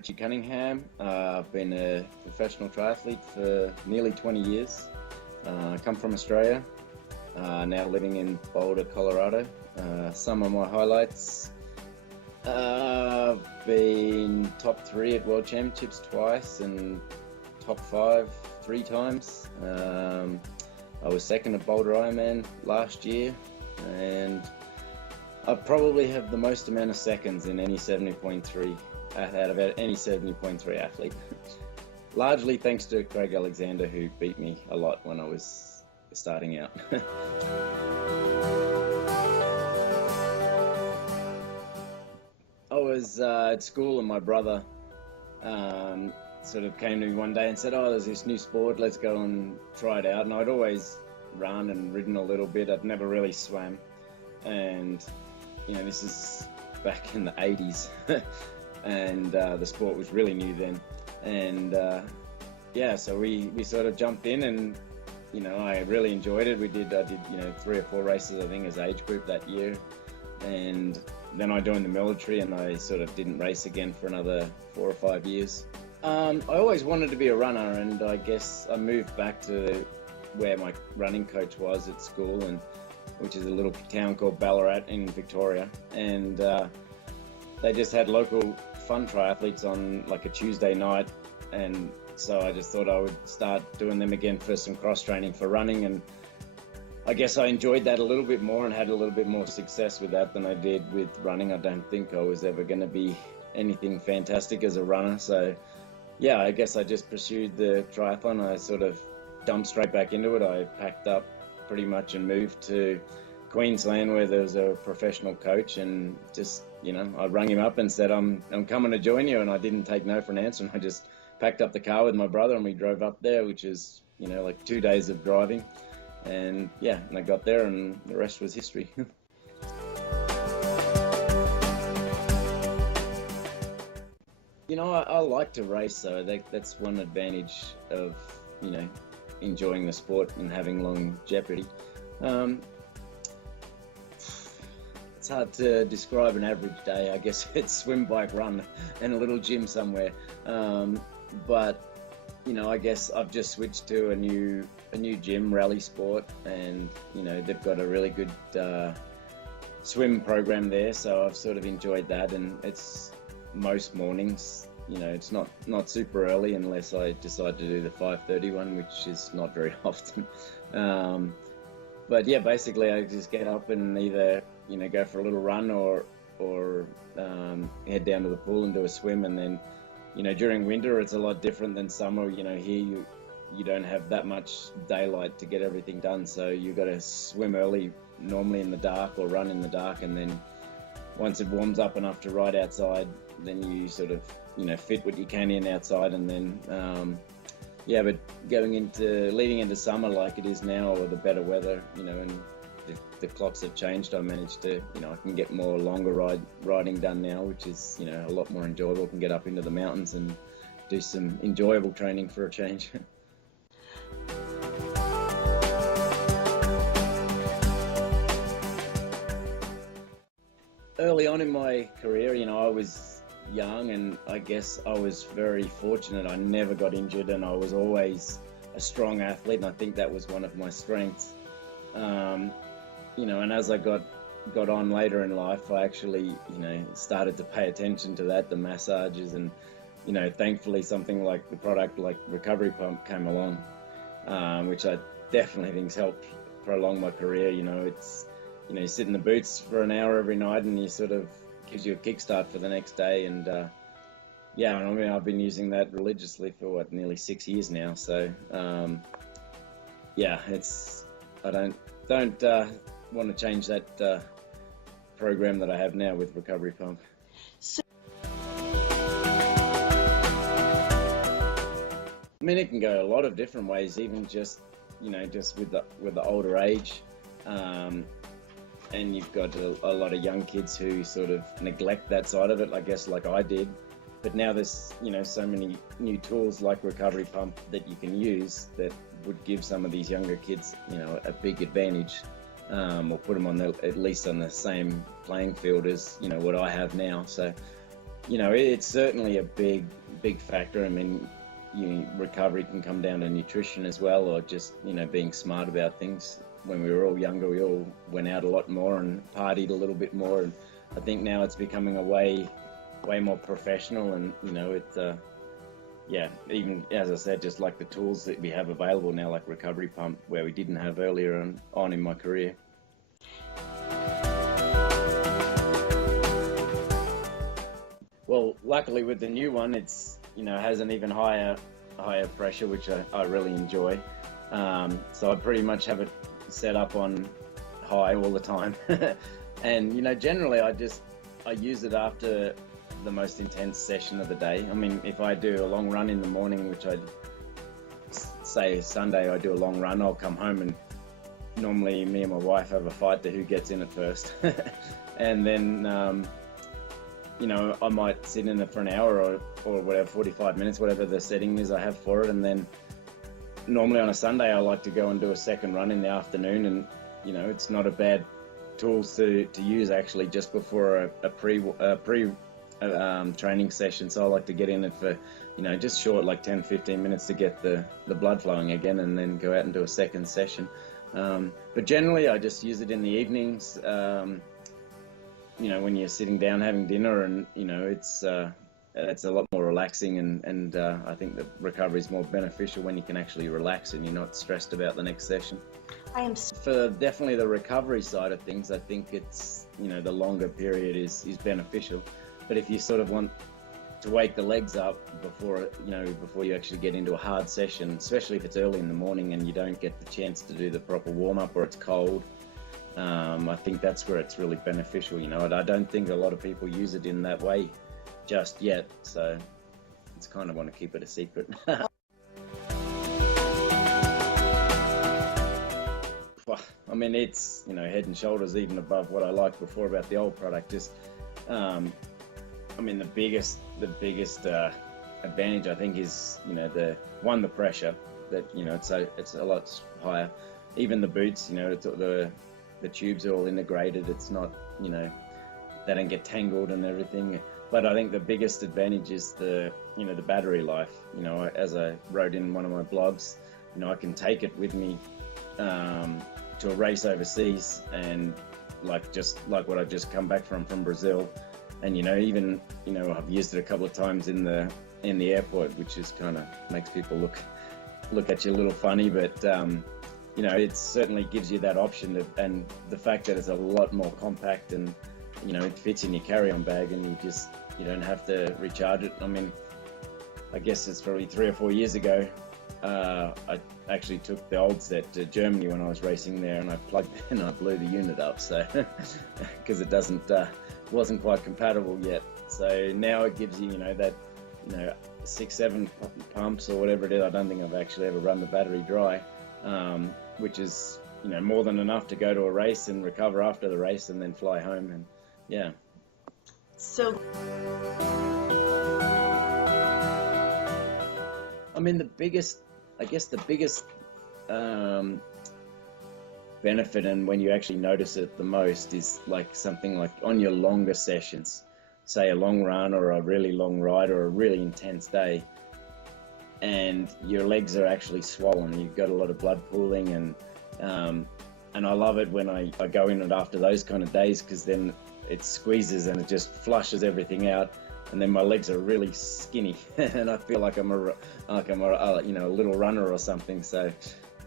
Richie Cunningham. I've been a professional triathlete for nearly 20 years. I come from Australia, now living in Boulder, Colorado. Some of my highlights, I've been top 3 at World Championships twice and top 5 3 times. I was second at Boulder Ironman last year, and I probably have the most amount of seconds in any 70.3 out of any 70.3 athlete. Largely thanks to Craig Alexander, who beat me a lot when I was starting out. I was at school and my brother sort of came to me one day and said, "Oh, there's this new sport, let's go and try it out." And I'd always run and ridden a little bit. I'd never really swam. And you know, this is back in the 80s and the sport was really new then. And yeah, so we sort of jumped in, and you know, I really enjoyed it. I did you know 3 or 4 races I think as age group that year, and then I joined the military and I sort of didn't race again for another 4 or 5 years. I always wanted to be a runner, and I guess I moved back to where my running coach was at school, and which is a little town called Ballarat in Victoria, and they just had local fun triathletes on like a Tuesday night, and so I just thought I would start doing them again for some cross training for running, and I guess I enjoyed that a little bit more and had a little bit more success with that than I did with running. I don't think I was ever going to be anything fantastic as a runner, so yeah, I guess I just pursued the triathlon. I sort of dumped straight back into it. I packed up pretty much and moved to Queensland where there was a professional coach, and just, you know, I rang him up and said, I'm coming to join you, and I didn't take no for an answer, and I just packed up the car with my brother and we drove up there, which is, you know, like 2 days of driving, and yeah, and I got there and the rest was history. You know, I like to race, so that's one advantage of, you know, enjoying the sport and having longevity. It's hard to describe an average day. I guess it's swim, bike, run, and a little gym somewhere. But you know, I guess I've just switched to a new gym, Rally Sport, and you know, they've got a really good swim program there. So I've sort of enjoyed that, and it's most mornings. You know, it's not super early unless I decide to do the 5:30 one, which is not very often. But yeah, basically I just get up and either, you know, go for a little run or head down to the pool and do a swim. And then, you know, during winter it's a lot different than summer. You know, here you don't have that much daylight to get everything done, so you got to swim early, normally in the dark, or run in the dark, and then once it warms up enough to ride outside, then you sort of, you know, fit what you can in outside. And then yeah, but leading into summer like it is now, or the better weather, you know, and the clocks have changed, I managed to, you know, I can get more longer riding done now, which is, you know, a lot more enjoyable. I can get up into the mountains and do some enjoyable training for a change. Early on in my career, you know, I was young, and I guess I was very fortunate. I never got injured, and I was always a strong athlete, and I think that was one of my strengths. You know, and as I got on later in life, I actually, you know, started to pay attention to that, the massages, and, you know, thankfully something like the product like Recovery Pump came along, which I definitely think's helped prolong my career. You know, it's, you know, you sit in the boots for an hour every night, and you sort of gives you a kickstart for the next day. And yeah, I mean, I've been using that religiously for nearly 6 years now. So yeah, I don't want to change that program that I have now with Recovery Pump. I mean, it can go a lot of different ways, even just, you know, just with the older age. And you've got a lot of young kids who sort of neglect that side of it, I guess, like I did. But now there's, you know, so many new tools like Recovery Pump that you can use that would give some of these younger kids, you know, a big advantage, or put them on at least on the same playing field as, you know, what I have now. So It's certainly a big factor. I mean, recovery can come down to nutrition as well, or just, being smart about things. When we were all younger, we all went out a lot more and partied a little bit more. And I think now it's becoming a way more professional. And, even as I said, just like the tools that we have available now, like Recovery Pump, where we didn't have earlier on in my career. Well, luckily with the new one, it's, has an even higher pressure, which I really enjoy. So I pretty much have it set up on high all the time. And, generally I use it after the most intense session of the day. I mean, if I do a long run in the morning, which I say Sunday I do a long run, I'll come home and normally me and my wife have a fight to who gets in it first. And then, I might sit in it for an hour or whatever, 45 minutes, whatever the setting is I have for it. And then normally on a Sunday, I like to go and do a second run in the afternoon. And, it's not a bad tool to use actually just before a pre training session. So I like to get in it for, just short, like 10-15 minutes to get the blood flowing again, and then go out and do a second session. But generally I just use it in the evenings, when you're sitting down having dinner, and, it's a lot more relaxing, and I think the recovery is more beneficial when you can actually relax and you're not stressed about the next session. For definitely the recovery side of things, I think it's, the longer period is beneficial. But if you sort of want to wake the legs up before you actually get into a hard session, especially if it's early in the morning and you don't get the chance to do the proper warm-up or it's cold, I think that's where it's really beneficial. I don't think a lot of people use it in that way just yet, so it's kind of want to keep it a secret. I mean, it's, head and shoulders even above what I liked before about the old product. Just, I mean, the biggest advantage I think is, the pressure, that, it's a lot higher. Even the boots, the tubes are all integrated. It's not, they don't get tangled and everything. But I think the biggest advantage is the battery life. As I wrote in one of my blogs, I can take it with me to a race overseas, and like what I've just come back from Brazil, and even I've used it a couple of times in the airport, which is kind of makes people look at you a little funny, but it certainly gives you that option and the fact that it's a lot more compact, and it fits in your carry-on bag, and you don't have to recharge it. I mean, I guess it's probably 3 or 4 years ago, I actually took the old set to Germany when I was racing there, and I plugged it in and I blew the unit up, so because it wasn't quite compatible yet. So now it gives you, that 6-7 pumps or whatever it is. I don't think I've actually ever run the battery dry, which is more than enough to go to a race and recover after the race and then fly home. And yeah. So I mean, the biggest benefit, and when you actually notice it the most, is like something like on your longer sessions, say a long run or a really long ride or a really intense day, and your legs are actually swollen, you've got a lot of blood pooling, and I love it when I go in it after those kind of days, because then it squeezes and it just flushes everything out, and then my legs are really skinny and I feel like I'm a little runner or something. So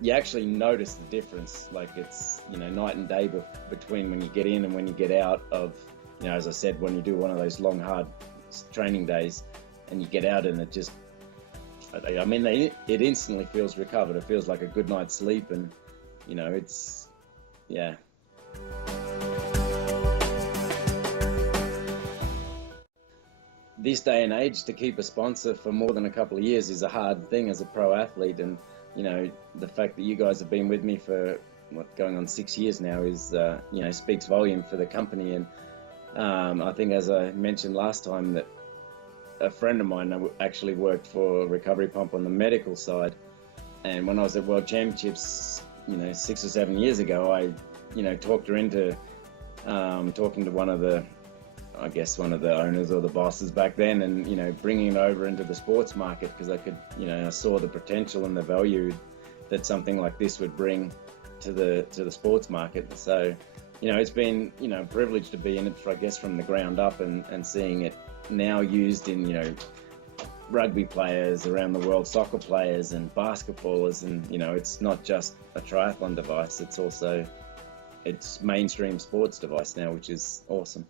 you actually notice the difference, like it's night and day between when you get in and when you get out of, as I said, when you do one of those long hard training days and you get out, and it just, I mean, it instantly feels recovered. It feels like a good night's sleep, and it's, yeah. This day and age, to keep a sponsor for more than a couple of years is a hard thing as a pro athlete, and the fact that you guys have been with me for going on 6 years now is speaks volume for the company. And I think, as I mentioned last time, that a friend of mine actually worked for Recovery Pump on the medical side, and when I was at World Championships 6 or 7 years ago, I talked her into talking to one of the I guess, one of the owners or the bosses back then, and, you know, bringing it over into the sports market, because I saw the potential and the value that something like this would bring to the sports market. So, you know, it's been, you know, a privilege to be in it, I guess, from the ground up, and seeing it now used in, you know, rugby players around the world, soccer players and basketballers, and, you know, it's not just a triathlon device, it's mainstream sports device now, which is awesome.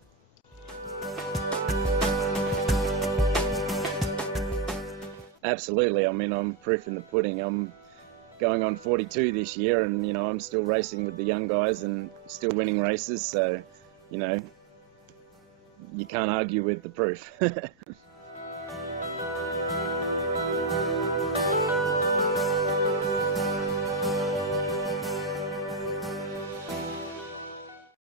Absolutely. I mean, I'm proof in the pudding. I'm going on 42 this year, and, you know, I'm still racing with the young guys and still winning races. So, you know, you can't argue with the proof.